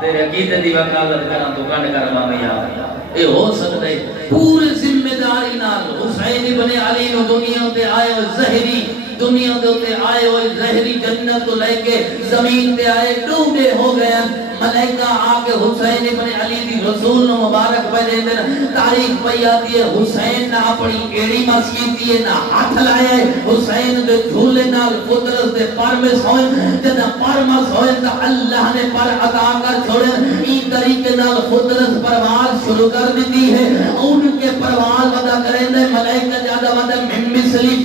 تیرے عقیدے دی وکالت کراں تو کنڈ کر ماں یار اے ہو سکتا ہے پورے ذمہ داری نال حسین ابن علی نو دنیا تے آئے ہوئے زہری دنیا تے آئے ہوئے زہری جنت تو لے کے زمین تے آئے ڈوبے ہو گئے ملائکہ آکے حسین ابن علی دی رسول نو مبارک پہ دے دن تاریخ پہ آتی ہے حسین نہ اپنی ایڑی مسکیتی ہے نہ ہاتھ لائے ہے حسین دے جھولے نال قدرت دے پر میں سوئن جنہ پر میں سوئن تا اللہ نے پر عطا کر چھوڑے این طریقے نال قدرت پرواز شروع کر دیتی ہے ان کے پرواز ودا کریں دے ملائکہ جادہ ودا ممثلی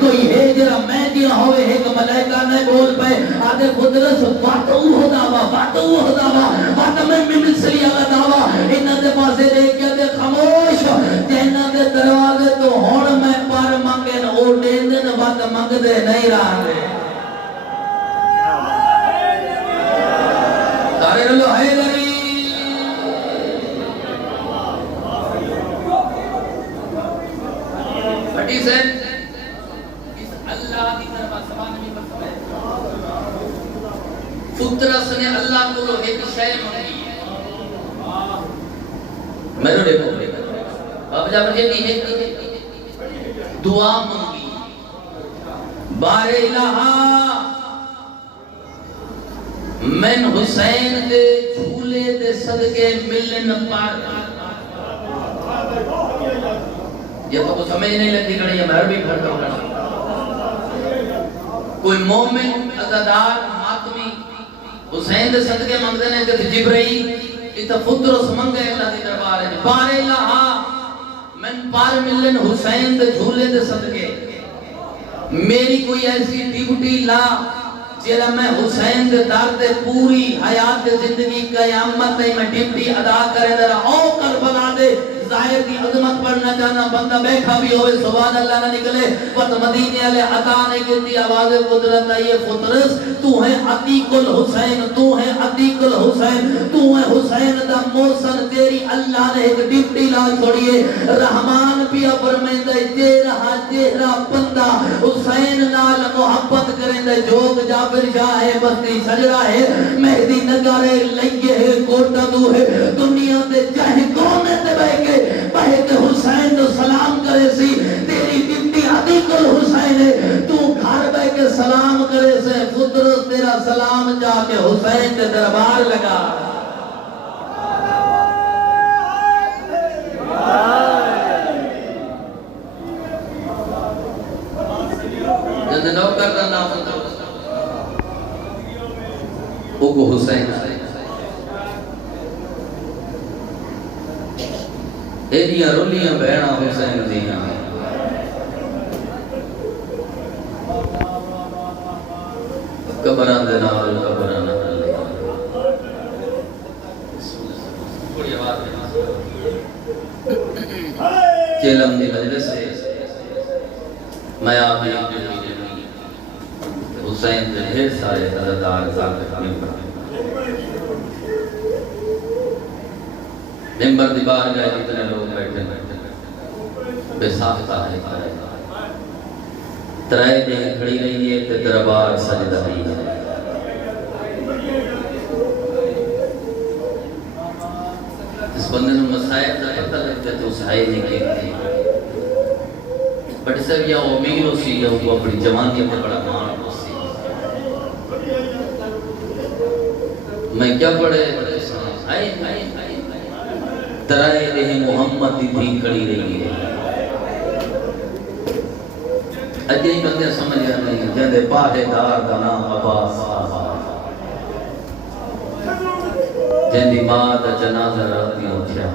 کوئی ہے جرا میں دیا ہوئے ایک ملائکہ نے بول پہ آدھے قدرت باتو ہو دعویٰ بات میں ممثلی آگا دعویٰ انہاں دے پاسے دیکھ کے دے خاموش جہنہ دے دروازے تو ہون میں پر مانگن اور دین دن بات مانگ دے نہیں رہا دے سارے رلو حیدری بٹی سے اس اللہ کی طرف سبان میں بسمے فطرس نے اللہ کو لو ایک شے مانگی میں نے دیکھو اب جب مجھے نہیں دعا مانگی بار الہا من حسین دے جھولے دے صدقے ملن پر یہ تو کو سمجھ نہیں لگتی کڑی ہے میں عربی پڑھ کروں کوئی مومن عزادار ماتمی حسین دے صدقے مانگتے ہیں کہ جبرائیل اتھا فطرس منگے اللہ دی دربار ہے بار الہا من پار ملن حسین دے جھولے دے صدقے میری کوئی ایسی ڈیوٹی لا جیرا میں حسین دے در دے پوری حیات دے زندگی قیامت میں ڈیوٹی ادا کرے درہ او کربلا دے ظاہر کی عظمت پڑھنا چاہنا بندہ بیٹھا بھی ہوئے سبحان اللہ نہ نکلے وقت مدینے علیہ عطا نہیں کہتی آواز قدرت ہے یہ فطرس تو ہے عتیق الحسین تو ہے عتیق الحسین تو ہے حسین دا موسن تیری اللہ نے ایک ڈپٹی لا چھوڑیے رحمان پیا فرمائندہ تیرا بندہ حسین نال محبت کریں جوگ جابر شاہ ہے بستی سجرہ ہے مہدی نگارے لئیے ہے کوٹا دو ہے دنیا دے چاہے کونے تے بے کے بہت حسین تو سلام کرے سی تیری ڈپٹی عتیق الحسین ہے تو گھر بے کے سلام کرے سے فطرت تیرا سلام جا کے حسین تے دربار لگا جد نوکر دا نام او کو حسین ایڈیاں رولیاں بہنا حسین دیاں قبران دے نال قبران نال بڑی آواز چیلم دی مجلس سے میں آپ حسین دے ڈھیر سارے عزادار ذات ممبر ممبر دی باہر گئے جتنے لوگ بیٹھے بے ساختہ ہے ترائے دیں کھڑی رہی ہے تے دربار سجدہ رہی ہے اس بندے نے مسائل دا پتہ لگتا ہے تو سائے نہیں کہتے بٹ سر یا امیر ہو سی یا وہ اپنی جوانی پر بڑا مان ہو سی میں کیا پڑھے ترائے دے محمد دی تھی کھڑی رہی ہے اجے ہی بندے سمجھ رہے نہیں جندے پاہے دار دا نام عباس جندی ماں دا جنازہ راتی اٹھیا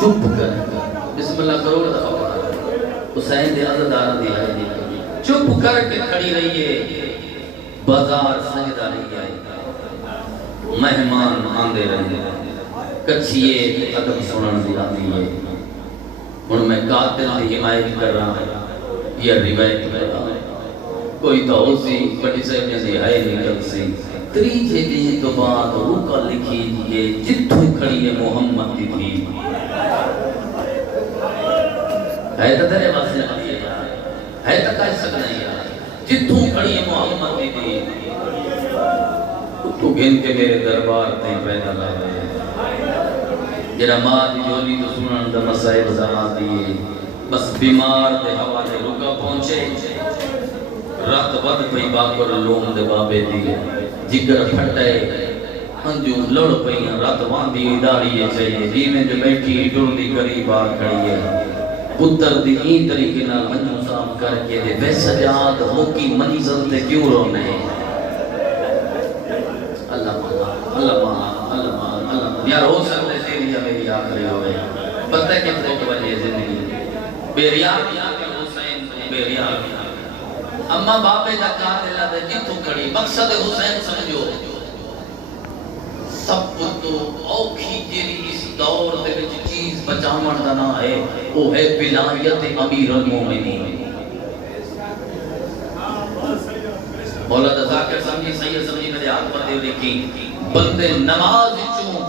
چپ کر بسم اللہ کرو دا حسین دے عزادار دی آئی چپ کر کے کھڑی رہی ہے بازار سجدہ رہی ہے مہمان آندے رہے کچھئے قدم سنن دی آتی ہے ان میں قاتل دی حمایت کر رہا ہے یا روایت کر رہا ہے کوئی تو اسی بڑی صاحب جیسے ہے نہیں جلسی تریجے دیں تو بعد روکا لکھی دیئے جتھو کھڑی ہے محمد دی تھی ہے تو تیرے واسے ہے تو کہہ سکتے ہیں جتھو کھڑی ہے محمد دی تھی تو گن کے میرے دربار تے پیدا لائے جرا ماں دی جولی تو سنن دا مسائل زما دیے بس بیمار دے حوالے رکا پہنچے رات ود پئی باکر لوم دے بابے دی جگر پھٹے انجو لڑ پئیاں رات واندی اداری چاہیے دیویں جو بیٹھی ڈر دی قریب آ کھڑی ہے پتر دی این طریقے نال منو صاف کر کے دے بے سجاد ہو کی منزل تے کیوں رونے اللہ یار ہو سکتے تیری یا میری آخری ہوئے پتہ ہے کہ فوق وجہ زندگی بے ریاض حسین بے ریاض اما باپے دا قاتل دے جتوں کھڑی مقصد حسین سمجھو سب تو اوکھی جیری اس دور دے وچ چیز بچاون دا نہ ہے وہ ہے ولایت امیر المومنین مولا ذاکر سمجھی سید سمجھی میرے ہاتھ پر دے لکھی بندے نماز چوں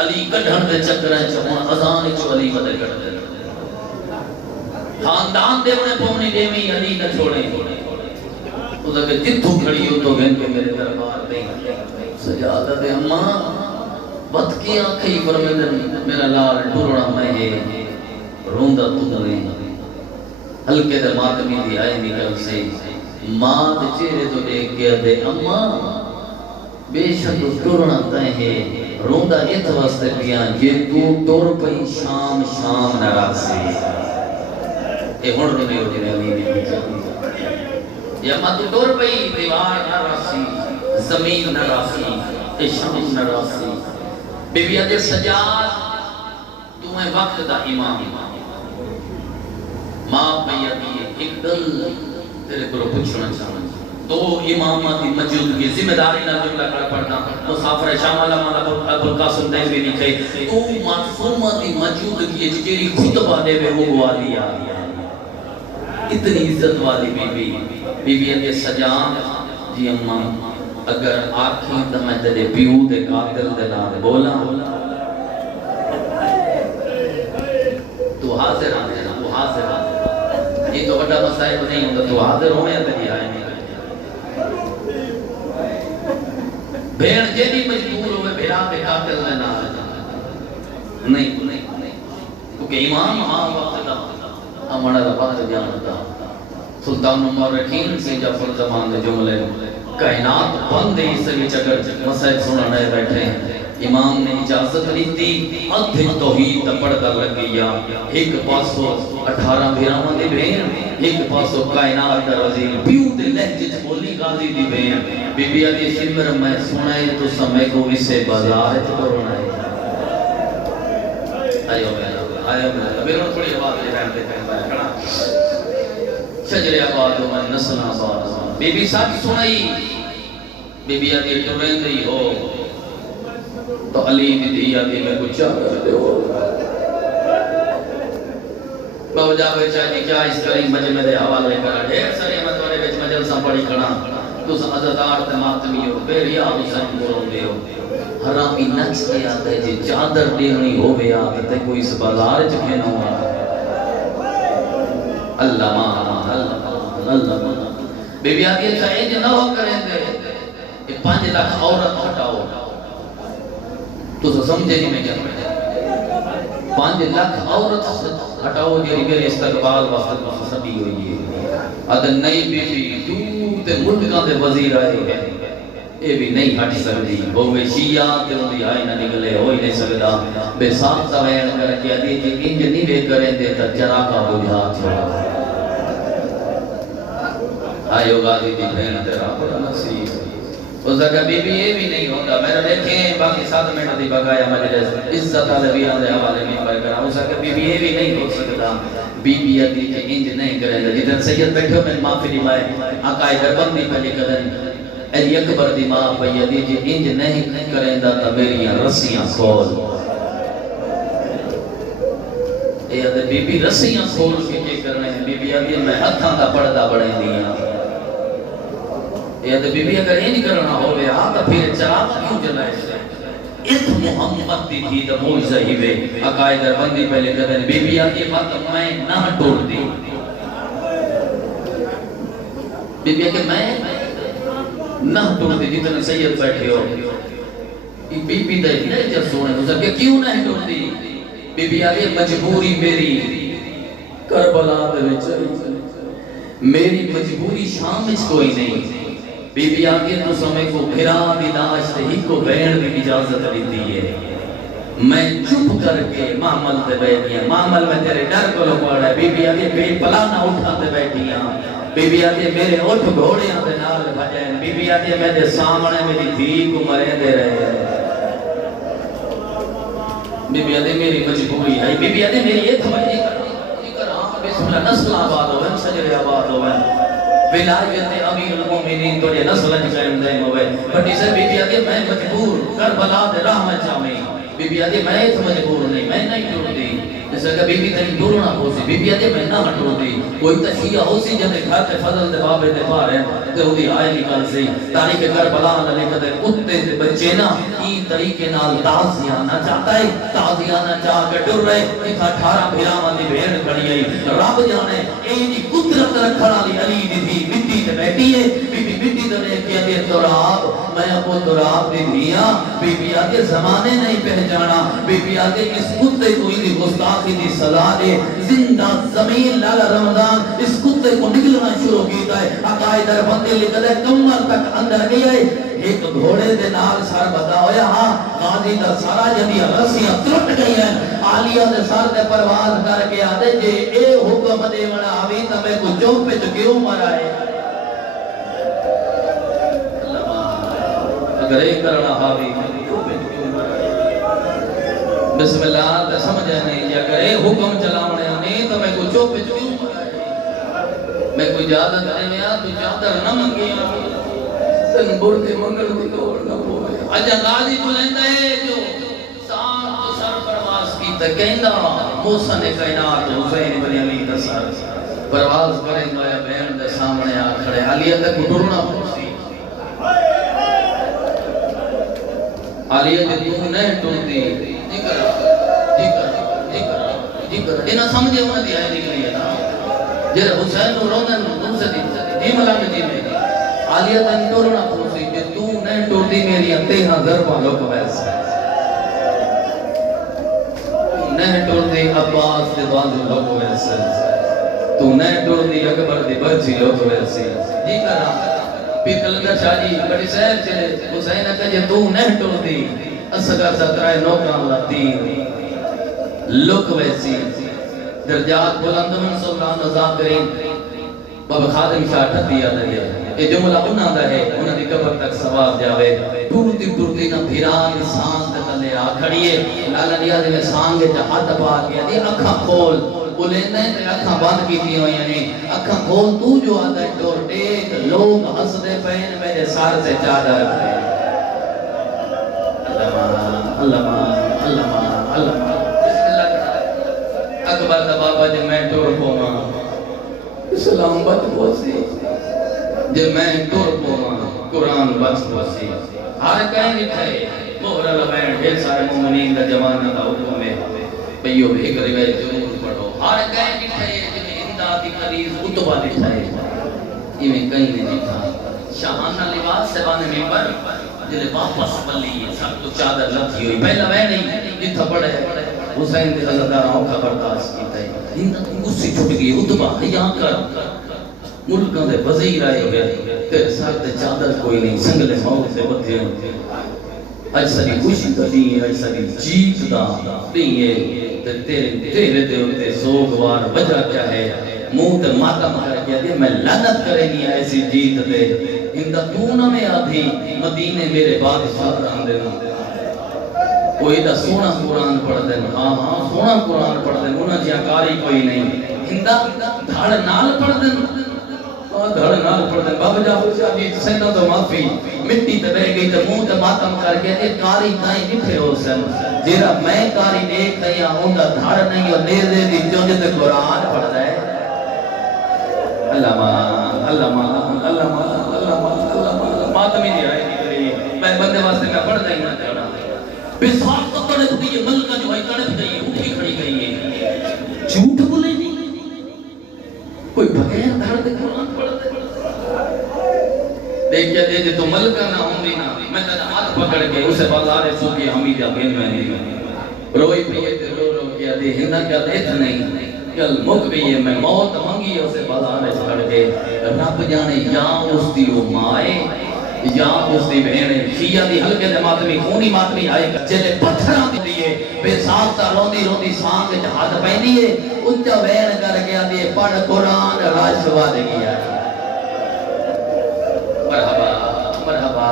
علی کڈھن دے چکریں چوں اذان چوں علی ودے کڈ دے خاندان دے انہیں پونی دیوی علی نہ چھوڑے اس اگر جتوں کھڑی ہو تو گھن کے میرے دربار دیں سجادہ دے اماں بد کی آنکھیں پر میرا لال ٹورنا میں ہے روندہ تُنے ہلکے دے ماتمی دی آئے نکل سے ماں دے چہرے تو دیکھ گیا دے اماں بے شک ٹورنا تے ہے روندہ ایت واسطے پیاں یہ تو ٹور پئی شام شام نراسی اے ہن رونے ہو جنے علی نے یا ماں تو ٹور پئی دیوار نراسی زمین نراسی اے شام نراسی بی بی اجے سجاد تو ہے وقت دا امام ماں پئی ادی ایک دل تیرے کو پوچھنا چاہوں تو امامات کی موجودگی ذمہ داری نہ جملہ کر پڑھنا مسافر شام علامہ ابو القاسم دہلوی نہیں کہے تو معصومات کی موجودگی جیری خطبہ دے وے وہ والی آ اتنی عزت والی بی بی اندے سجان جی اماں اگر آنکھیں تو میں تیرے پیو دے قاتل دے نام بولا تو حاضر آنے نا وہ حاضر آنے یہ تو بڑا مسائل نہیں ہوتا تو حاضر ہوئے یا تیری آئے نہیں بھیڑ جیدی مجبور ہوئے بھیڑا کے قاتل دے نام نہیں کیونکہ امام وقت دا ہمارا رفاق جانتا سلطان عمر رکھین سے جعفر زمان دے جملے کائنات بند ہے اس وچ اگر مسائل سننے بیٹھے ہیں امام نے اجازت لی تھی ادھ توحید دا پردہ لگ گیا ایک پاسو 18 بھیراواں دی بہن ایک پاسو کائنات دا وزیر پیو دے لہجے وچ بولی غازی دی بہن بی بی علی سمر میں سنائے تو سمے کو اسے بازار وچ کرنا ہے آئیو میرا تھوڑی آواز لے رہے ہیں کھڑا شجر آباد میں نسل آباد بی بی صاحب سنائی بی بی علی ٹرین دی ہو تو علی دی دی علی میں کچھ چاہ کرتے ہو بابا جاوے چاہیے کیا اس کریم بجے میرے حوالے کرا ڈھیر ساری میں توڑے بچ مجلساں پڑی کھڑا تو سا عزدار تے ماتمی ہو بے ریا حسین قرون دے ہو حرامی نقص کے آتے جی چادر دیونی ہو بے آتے تے کوئی اس بازار چکے نہ ہوا اللہ ماں اللہ بی بی آتی اچھا یہ جو نہ ہو کریں دے یہ 5 لاکھ عورت ہٹاؤ تو سمجھے نہیں میں کیا پڑھے 5 لاکھ عورت ہٹاؤ جو میرے استقبال وقت سبھی ہوئی ہے اگر نئی بی بی تے ملکاں دے وزیر آئے ہیں یہ بھی نہیں ہٹ سکتی وہ بے شیعہ تے ان دی آئی نہ نکلے ہو ہی نہیں سکتا بے ساتھ سوین کر کے ادھی کہ انج نہیں بے کریں دے تا چراغا بجھا چھوڑا آئیو غازی دی بہن تیرا بڑا نصیب اس کا بی بی یہ بھی نہیں ہوتا میں نے دیکھیں باقی 7 منٹ دی بگایا مجلس عزت علویان دے حوالے میں پر کرا اس کا بی بی یہ بھی نہیں ہو سکتا بی بی ادھی کہ انج نہیں کرے گا جتن سید بیٹھو میں معافی لائے آقائے دربندی پہلے قدر اے اکبر دی ماں پئی ادھی جی انج نہیں کریں دا تا میری رسیاں کھول اے ادھے بی بی رسیاں کھول کے کیا کر رہے ہیں بی بی ادھی میں ہتھاں دا پردہ بڑھیں دیا یہ تو بی بی اگر یہ نہیں کرنا ہو گیا تو پھر چراغ کیوں جلائے اس محمد دی تھی تو موجزہ ہی وے عقائد دربندی پہلے کہتے ہیں بی بی آگے بات میں نہ ٹوڑ دی بی بی کہ میں نہ ٹوٹتی جتنے سید بیٹھے ہو بی بی دے نہیں جب سونے گزر کے کیوں نہیں ٹوٹتی بی بی آگے مجبوری میری کربلا دے وچ میری مجبوری شام وچ کوئی نہیں بی بی آگے تو سمے کو بھرا دی لاش ہی کو بہن دی اجازت دیتی ہے میں چپ کر کے معامل دے بیٹھی ہیں معامل میں تیرے ڈر کو لو پڑا ہے بی بی آگے بے پلا نہ اٹھا دے بیٹھی ہیں بی بی آگے میرے اٹھ گھوڑیاں دے نال بھجائیں بی بی آگے میرے سامنے میری دھی کو مرے دے رہے ہیں بی بی آدھے میری مجبوری ہے بی بی آدھے میری یہ توجہ کر بسم اللہ نسل آباد ہوئے شجر آباد ہوئے ولایت امیر المومنین تو یہ نسل قائم دائم ہوئے بٹ اسے بی بی آدھے میں مجبور کربلا دے راہ میں جامی بی بی آدھے میں تو مجبور نہیں میں نہیں ٹوٹتی جیسے کہ بی بی تیری ٹوٹنا ہو سی بی بی آدھے میں نہ ٹوٹتی کوئی تشیعہ ہو سی جب گھر تے فضل دے بابے دے پارے تے ہوئی آئے نکل سی تاریخ کربلا نہ لکھ دے کتے تے بچے نہ ای طریقے نال تازیہ نہ چاہتا ہے تازیہ نہ چاہ کے ڈر رہے ایک 18 بھیراواں دی بھیڑ کھڑی آئی رب جانے اینی قدرت رکھنا لی علی دی تھی مٹی تے بیٹھی ہے بی بی مٹی تے لے کے دے تراب میں اپو تراب دی دھیاں بی بی آگے زمانے نہیں پہچانا بی بی آگے اس کتے کو دی گستاخی دی سزا دے زندہ زمین لالا رمضان اس کتے کو نکلنا شروع کیتا ہے عقائد در بندے لکھتا ہے کمر تک اندر گئی ہے ایک گھوڑے دے نال سر بدا ہویا ہاں غازی دا سارا جدی رسیاں ترٹ گئی ہیں عالیہ دے سر دے پرواز کر کے آدھے جے اے حکم دے وڑا آوی تا میں کو جو پہ کیوں مرائے اگر ایک کرنا حاوی بسم اللہ تے سمجھے نہیں جی اگر ایک حکم چلاونے نہیں تو میں کو چوپ کیوں مرائے میں کوئی اجازت نہیں میں تو چادر نہ منگی تن بردے منگل کو توڑ نہ پوئے اجا غازی کو لیندہ ہے جو سار تو سر پرواز کی تا کہندہ موسیٰ نے کائنات حسین بن علی دا سر پرواز کریں گا یا بہن دے سامنے آ کھڑے علیہ تک ڈرنا پوسی علیہ جب تو نہیں ٹوٹتی ذکر دینا سمجھے ہونا دی آئے نکلی ہے نا جیرے حسین و رونن ان سے دی ملانگ دی میں علیہ تن ٹورنا پوسی کہ تو نہیں ٹوٹتی میری انتہا ضربہ لوگ ویسے نہیں ٹوٹتی عباس دے باندھ لوگ ویسے تو نہیں ٹوٹتی اکبر دی بچی لوگ ویسے جی کرا پھر کلندر شاہ جی بڑی صاحب چلے حسین اکا جے تو نہیں ٹوٹتی اسگر سترائے نوکان لاتی لوگ ویسی درجات بلند من سلطان نظام کریں بابا خادم شاہ ٹھتی آدھا ہے یہ جملہ انہاں دا ہے انہاں دی قبر تک ثواب جاوے ٹورتی ٹورتی نہ پھران سانگ دے تلے آ کھڑیے لالا دیا دے میں سانگ جا ہاتھ پا گیا دی اکھاں کھول بولندہ ہے تے اکھاں بند کی تھی ہوئی یعنی اکھاں کھول تو جو آدھا ہے ٹور ٹیک لوگ ہس دے پہن میرے سار سے چادر رکھتے اللہ اللہ اکبر دا بابا جے میں ٹور پوما اسلام بچ پوسی جے میں ٹور پوما قرآن بچ پوسی ہر کہیں نکھائے مہرہ لبین ڈھیر سارے مومنین دا جوانہ دا حکم ہے بیو ایک روایت ضرور پڑھو ہر کہیں نکھائے جنہیں امدادی قریض اتبا نکھائے یہ میں کہیں نہیں نکھا شاہانہ لباس سے بانے ممبر جنہیں واپس بلی سب تو چادر لگی ہوئی پہلا میں نہیں جتھا پڑھے حسین دے عزداراں کا برداشت کیتا ہے ہندہ غصے چھٹ گئی اتبا یہاں کر ملکاں دے وزیر آئے ہوئے تیرے ساتھ دے چادر کوئی نہیں سنگلے موت دے بدھے اج ساری خوشی دا نہیں ہے اج ساری جیت دا نہیں ہے تیرے دے ہوتے سوگوار وجہ کیا ہے منہ تے ماتم کر کے دے میں لعنت کرے نہیں ایسی جیت دے ہندہ تو نہ میں آدھی مدینے میرے بادشاہ ران دے کوئی دا سونا قرآن پڑھ دیں ہاں سونا قرآن پڑھ دیں انہاں جہاں کاری کوئی نہیں ہندہ دھڑ نال پڑھ دیں دھڑ نال پڑھ دیں بابا جا خوشا جی سینہ تو معافی مٹی تے بہ گئی تے منہ تے ماتم کر کے تے کاری کائیں کتھے ہو سن جیرا میں کاری نیک کیا ہوندا دھڑ نہیں اور نیزے دی چونج تے قرآن پڑھ دے اللہ ماتمی دی آئے نکلی میں بندے واسطے میں پڑھ دیں گا بساق تو تڑپ گئی ہے ملکہ جو ہے تڑپ گئی ہے اٹھی کھڑی گئی ہے جھوٹ بولے نہیں کوئی بغیر دھڑ دے قرآن پڑھ دے دیکھ کیا جی تو ملکہ نہ ہوں دی نا میں تجھا ہاتھ پکڑ کے اسے بازار سوکی حمید اپین میں نہیں روئی پیئے تے رو رو کیا دی ہندہ کیا دیت نہیں کل مک گئی ہے میں موت منگی اسے بازار چھڑ کے رب جانے یا اس دی مائے یا اس دی بہنے شیعہ دی حلقے دے ماتمی خونی ماتمی آئے گا چلے پتھران دی دیئے بے ساختہ روندی روندی سانگ جہاد پہن دیئے اچھا بہن کر گیا دیئے پڑھ قرآن راشوہ دے گیا مرحبا مرحبا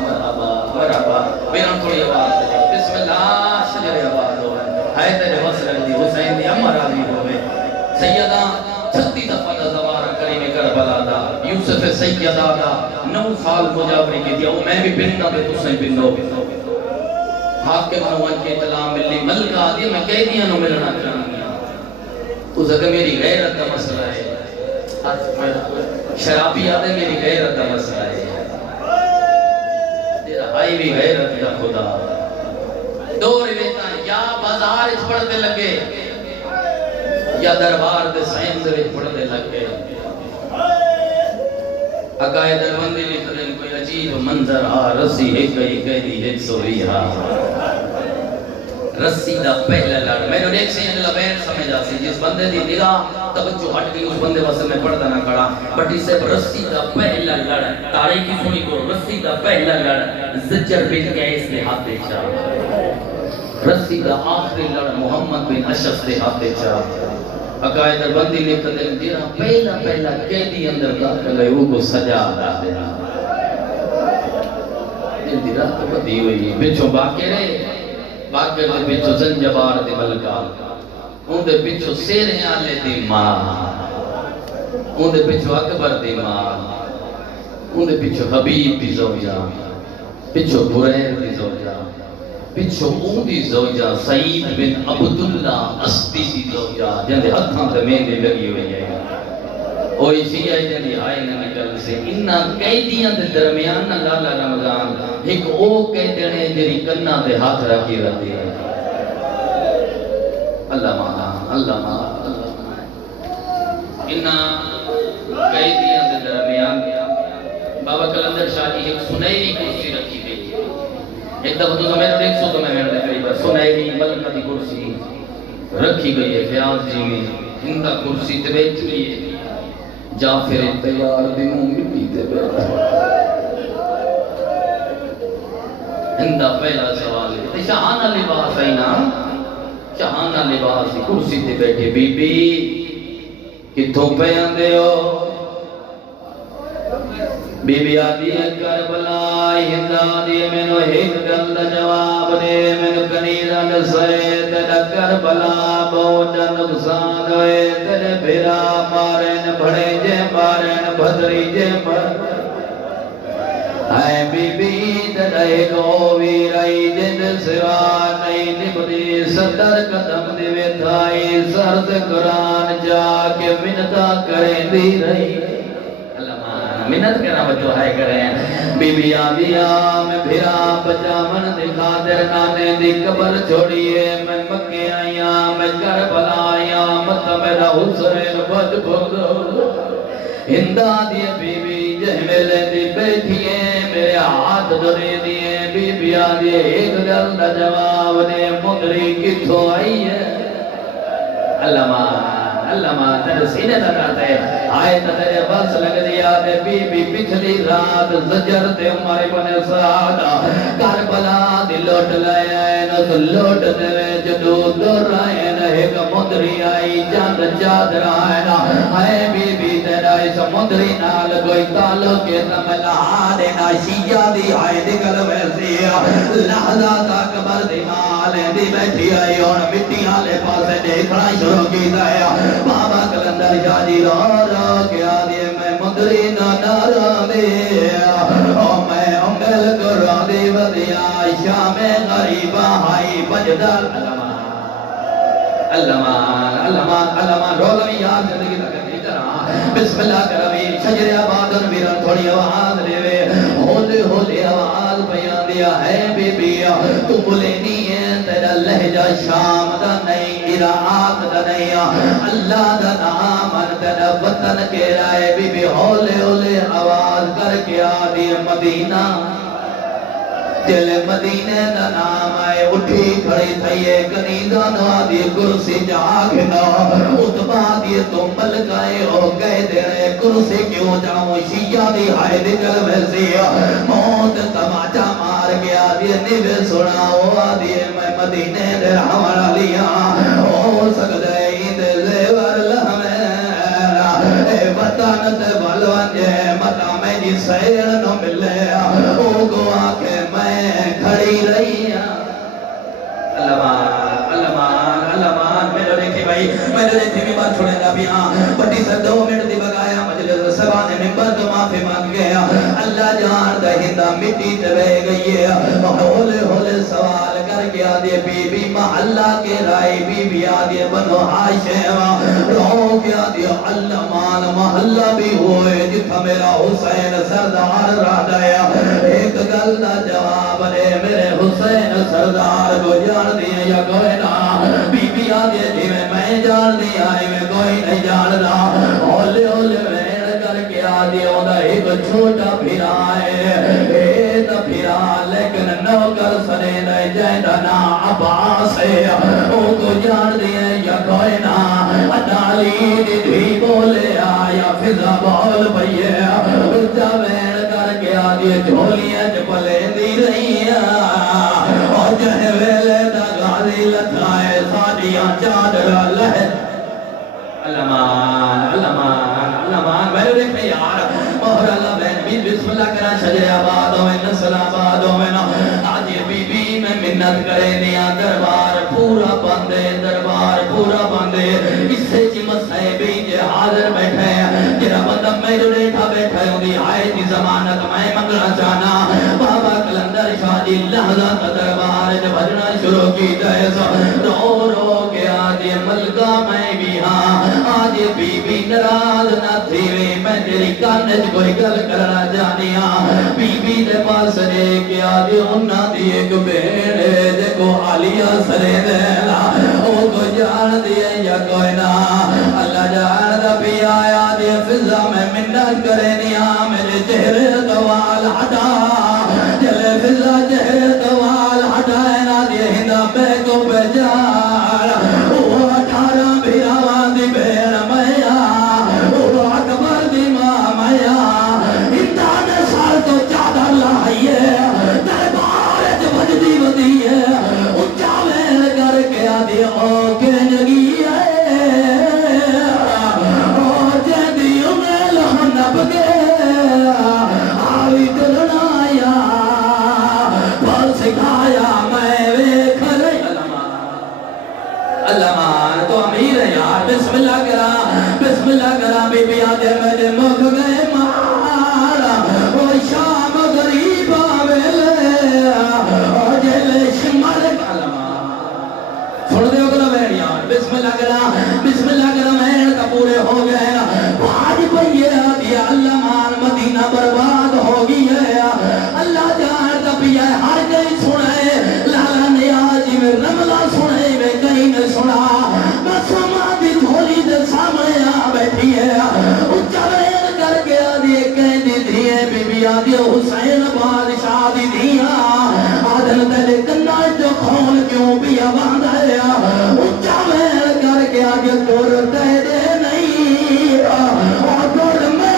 مرحبا مرحبا میرا تھوڑی آواز دے بسم اللہ شجر آواز ہوئے حیدر وصل دی حسین دی امر آدمی ہوئے سیدہ 36 دفعہ زوار کریم کربلا دا یوسف سیدہ دا 9 سال مجاوری کی دیا وہ میں بھی پندہ دے تو سہیں پندو حاکم نوان کی اطلاع ملی ملکہ آدھی میں قیدیاں نو ملنا چاہوں اس اگر میری غیرت کا مسئلہ ہے شرابی آدھے میری غیرت کا مسئلہ ہے تیرا بھائی بھی غیرت کا خدا دو رویتا یا بازار اس پڑھتے لگے یا دربار دے سائن دے پڑھتے لگے اکائے دربندی لکھ دیں کوئی عجیب منظر رسی ایک گئی گئی ایک سوئی رسی دا پہلا لڑ میں نے ایک سے یہ لبین سمجھا سی جس بندے دی نگاہ توجہ ہٹ گئی اس بندے واسے میں پڑھتا نہ کھڑا بٹ اسے رسی دا پہلا لڑ تاریخی سنی کو رسی دا پہلا لڑ زجر بن گئے اس نے ہاتھ دے چاہ رسی دا آخری لڑ محمد بن اشف دے ہاتھ دے چاہ عقائد بندی لکھ دیں دیرا پہلا قیدی اندر داخل ہے وہ کو سجا دا دینا دل دی رات بدی ہوئی بچوں باقرے باقر دے بچوں زنجبار دے ملکہ ان دے بچوں سیریں آلے دی ماں ان دے بچوں اکبر دی ماں ان دے بچوں حبیب دی زوجہ بچوں بریر دی زوجہ بچوں اون دی زوجہ سعید بن عبداللہ اسدی دی زوجہ جن دے ہتھاں تے مہندی لگی ہوئی ہے اوہی شیعہ جنی آئے نہ نکل سے انہاں قیدیاں دے درمیان نہ لالا رمضان ایک او قیدیاں جری کنا دے ہاتھ رکھی رہتی ہے اللہ مانا اللہ مانا اللہ مانا انہاں قیدیاں دے درمیان بابا کلندر شاہ کی ایک سنہری کرسی رکھی گئی ایک دفعہ تو میں نے 100 تو میں میرے قریب سنہری ملکہ دی کرسی رکھی گئی ہے فیاض جی میں ہندہ کرسی تے بیٹھ گئی ہے جعفر تیار دنوں مٹی تے بیٹھا ہندہ پہلا سوال ہے شاہانہ لباس ہے نا شاہانہ لباس کرسی تے بیٹھے بی بی کتھوں پہ آندے ہو بی بی آدھی کربلا ہندہ آدھی میں نو ایک گل جواب دے میں نو کنیرہ نسائے تیرا کربلا بہت نقصان ہوئے تیرے بھیرا مارین بھڑے جے مارین بھدری جے مارین اے بی بی تیرا ایک ہووی رائی جن سوا نہیں نبدی 70 قدم دے ویتھائی سرد قرآن جا کے منتہ کریں دی رہی منت کرنا بچو ہے کریں بی بی آدیا میں بھیرا بچا من دکھا در نانے دی قبر چھوڑیے میں مکے آیا میں کربلا آیا مت میرا حسین بچ بھگو ہندہ دیے بی بی جہملے دی بیٹھیے میرے ہاتھ دھرے دیے بی بی آدیا ایک گل دا جواب دے مدری کتھو آئی ہے اللہ ماں تیرے سینے لگاتا ہے آئے تیرے بس لگ دیا دے بی بی پچھلی رات زجر دے ہمارے بنے سادہ کربلا دی لوٹ لائے آئے نہ لوٹ دے جدو دور آئے نہ ایک مدری آئی چاند چادر آئے نہ آئے بی بی تیرا اس مدری نال کوئی تعلق کے سمجھا آدے نہ شیعہ دی آئے دی گل ویسی لحظہ تک بردی مالے دی بیٹھی آئی اور مٹی آلے پاسے دیکھنا شروع کی دایا بابا کلندر جاجی رو کیا دیے میں مدری نارا دیا او میں انگل کرا دی بدیا شام غریبہ ہائی بجدر علمان روزمی یاد زندگی لگتی جرا بسم اللہ کروی شجر آبادن بیرن تھوڑی آواز لیوے ہولی آواز بیان دیا ہے بی بی تو بولے نہیں ہے تیرا لہجہ شام دا نہیں میرا آنکھ دا نہیں اللہ دا نام تیرا وطن کے رائے بی بی ہولے ہولے آواز کر کے آدھی مدینہ دل مدینے دا نام آئے اٹھی کھڑی تھئیے کنیزہ نوا دی کرسی جاگ نو اتبا دی تو ملکائے ہو گئے دیرے کرسی کیوں جاؤں شیعہ دی ہائے دی قلب سی موت تماچا مار گیا دی نیوے سنا ہوا دی میں مدینے دے رہوڑا لیا ہو سکتے اند زیور لہمیرا اے وطن تے بلونجے مطا میں جی سیر نو ملے او کو آکے میں کھڑی رہی علمان میرے دیکھیں بھائی میرے دیکھیں بھی بات چھوڑیں گا بھی بڑی سے 2 منٹ دی بگایا مجلس سبانے ممبر تو معافی مانگ گیا اللہ جان دہندہ مٹی تبے گئی ہے ہولے ہولے سوال کر کے آدھے بی بی محلہ کے رائے بی بی آدھے بنو حاشیوہ رو کے آدھے علمان محلہ بھی ہوئے جتھا میرا حسین سردار رہ دیا ایک گل دا جواب لے میرے حسین سردار کو جان دیا یا کوئی نہ بی بی آدھے جی میں جان دیا میں کوئی نہیں جان دا ہولے ہولے وین کر کے آدھے ہوندہ ایک چھوٹا پھرا ہے ایک پھرا لیکن نوکر سنے نہیں جائندہ نا عباس ہے او کو جان دیا یا کوئی نہ ڈالی دی دھی بولے آیا فضا بول بھئیے بچہ وین کر کے آدھے جھولیاں جپلے دی رہی اور جہے ویلے دا غازی لکھائے ساڑیاں چادر لہے علمان میں دیکھیں یار مہر اللہ بین بھی بسم اللہ کرا شجر آباد ہوئے نسل آباد ہوئے آج یہ بی بی میں منت کرے نیا دربار پورا بندے اس سے چمت صحیبی جے حاضر بیٹھے جرا بندہ میرے ریٹھا بیٹھے ہوں دی آئے دی زمانت میں منگلہ چانا بابا کلندر شاہ جی لحظہ دربار جب بھجنا شروع کی جائے رو رو کے آجے ملکہ میں بھی آج بی بی نراز نہ تھی میں تیری کانج کوئی گل کرنا جانیا بی بی دے پاس رے کے آدھے انہا دی ایک بیڑے دیکھو آلیہ سرے دینا او کو جان دیے یا کوئی نہ اللہ جان دا بھی آیا دی فضا میں منت کرے نیا میرے چہرے دوال ہٹا جلے فضا چہرے دوال ہٹائے نہ دی ہندہ بے کو بجار وہ 18 بھیراوان دی بین میا وہ اکبر دی ماں میا ہندہ نے سال تو چادر لائیے دربار جبج دی ودی ہے اچھا وین کر کے آدھی اوکے جگی ہے اور جیدی انہیں لہنب کے آوی کرنا یا پھل سکھایا میں ویکھ رہی علمان تو امیر ہے یار بسم اللہ کرا بی بی آدھے میرے مکھ گئے مارا وہ شام غریب آویلے اور جیلے شمال علمان سن دے اگلا بہن یار بسم اللہ کرا مہن کا پورے ہو گئے آج بھئیے آدھی علمان مدینہ برباد ہو گئی ہے اللہ جانتا بھی ہے ہر کہیں سنے لالا نیازی میں رملہ سنے میں کہیں نے سنا بس ہماری جھولی دے سامنے آ بیٹھی ہے اچھا وین کر کے آدھی کہیں دی دیئے بی بی آدھی حسین بادشاہ دی دیا آدھن تیرے کنہ جو کھول کیوں بھی آباد ہے اچھا وین کر کے آدھی دور دے نہیں اور دور میں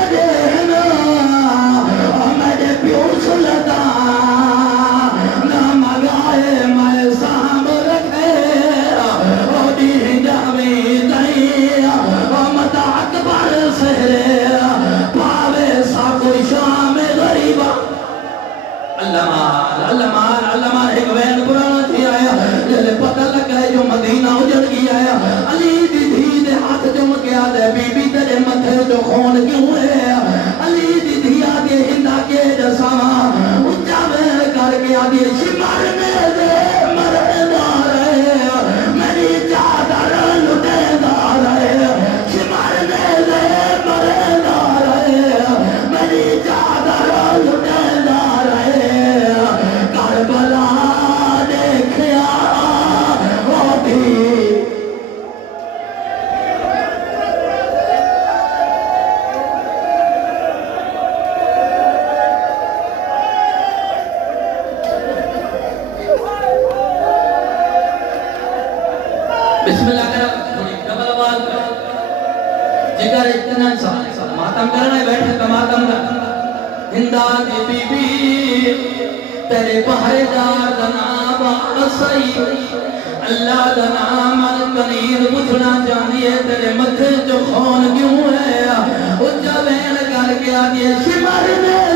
بسم اللہ کرو تھوڑی ڈبل آواز کرو جگر اتنا سا ماتم کرنا ہے بیٹھے تو ماتم کرنا ہندا دی بی بی تیرے پہرے دار دناب آسائی اللہ دنام کنیر بچھنا چاہتی ہے تیرے مدھے جو خون کیوں ہے اچھا بین کر کے آدھی ہے سمر میں